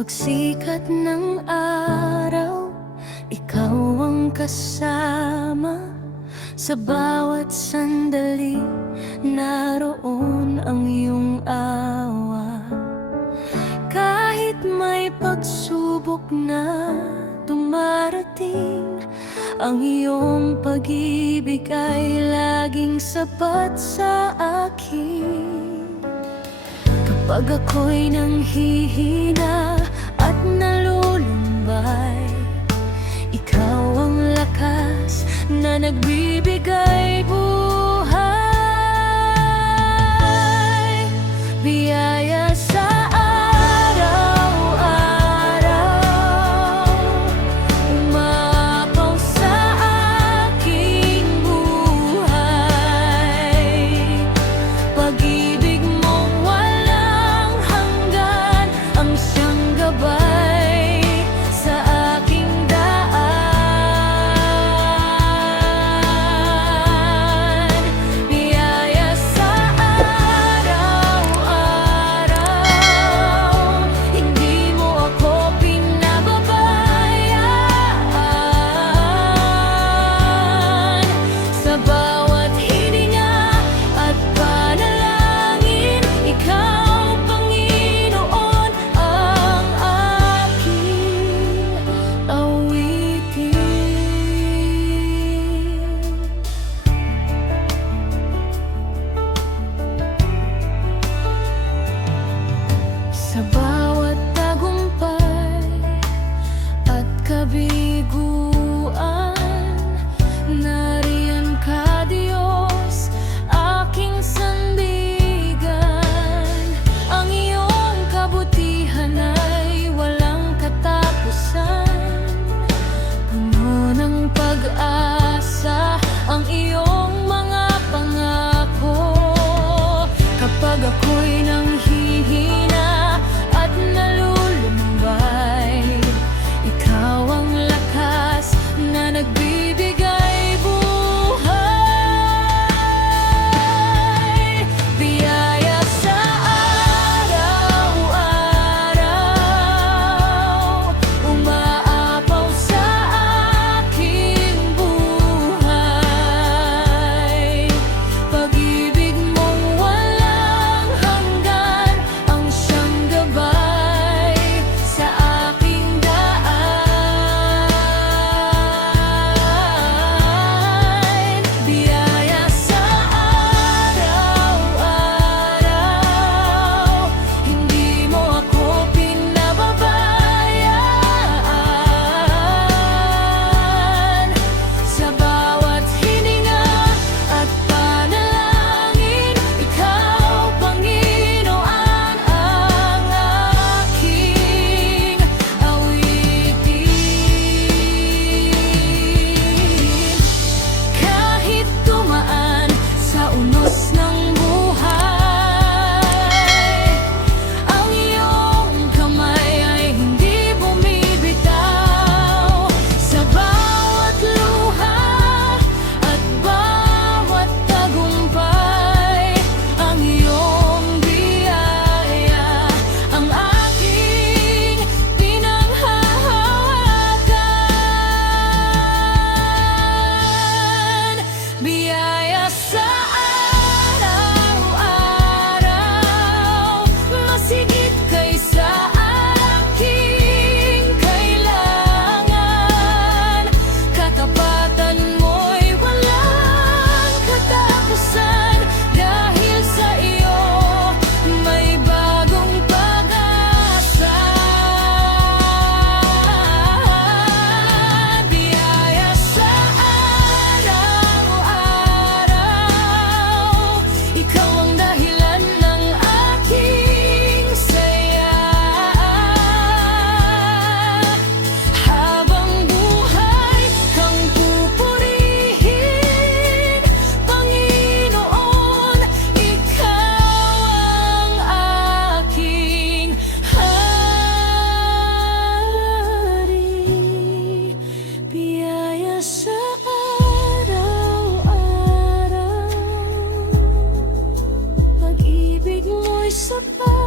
Pagsikat ng araw, ikaw ang kasama. Sa bawat sandali, naroon ang iyong awa. Kahit may pagsubok na dumarating, ang iyong pag-ibig ay laging sapat sa akin. Kapag ako'y nanghihina at nalulumbay, ikaw ang lakas na nagbibigay buhay. Biyaya sa araw-araw, umapaw sa aking buhay. Pag-ibig mong walang hanggan ang siyang gabay sa aking daan. Biyaya sa araw-araw, hindi mo ako pinababayaan. Sa bawat hininga at panalangin, ikaw, Panginoon, ang aking awitin. Sa bawat tagumpay at kabiguan, nariyan ka, Diyos, aking sandigan. Ang iyong kabutihan ay walang katapusan, puno ng pag-asa ang iyong mga pangako. Kapag ako'y nanghihina at nalulumbay, ikaw ang lakas na nagbibigay buhay. Biyaya sa araw-araw, umaapaw sa aking buhay. Pag-ibig mong walang hanggan ang siyang gabay sa aking daan. Biyaya sa araw-araw, hindi mo ako pinababayaan. Sa bawat hininga at panalangin, ikaw, Panginoon, ang aking awitin. Kahit dumaan sa unos ng buhay, ang iyong kamay ay hindi bumibitaw. Sa bawat luha at bawat tagumpay, ang iyong biyaya ang aking pinanghahawakan. Biyaya sa araw-araw, masigit kaysa aking kailangan. Katapatan mo'y walang katapusan, dahil sa iyo may bagong pag-asa. Biyaya sa araw-araw, ikaw ang dahilan ng aking saya. Habang buhay kang pupurihin, Panginoon, ikaw ang aking hari. Biyaya sa araw-araw, pag-ibig mo'y sapat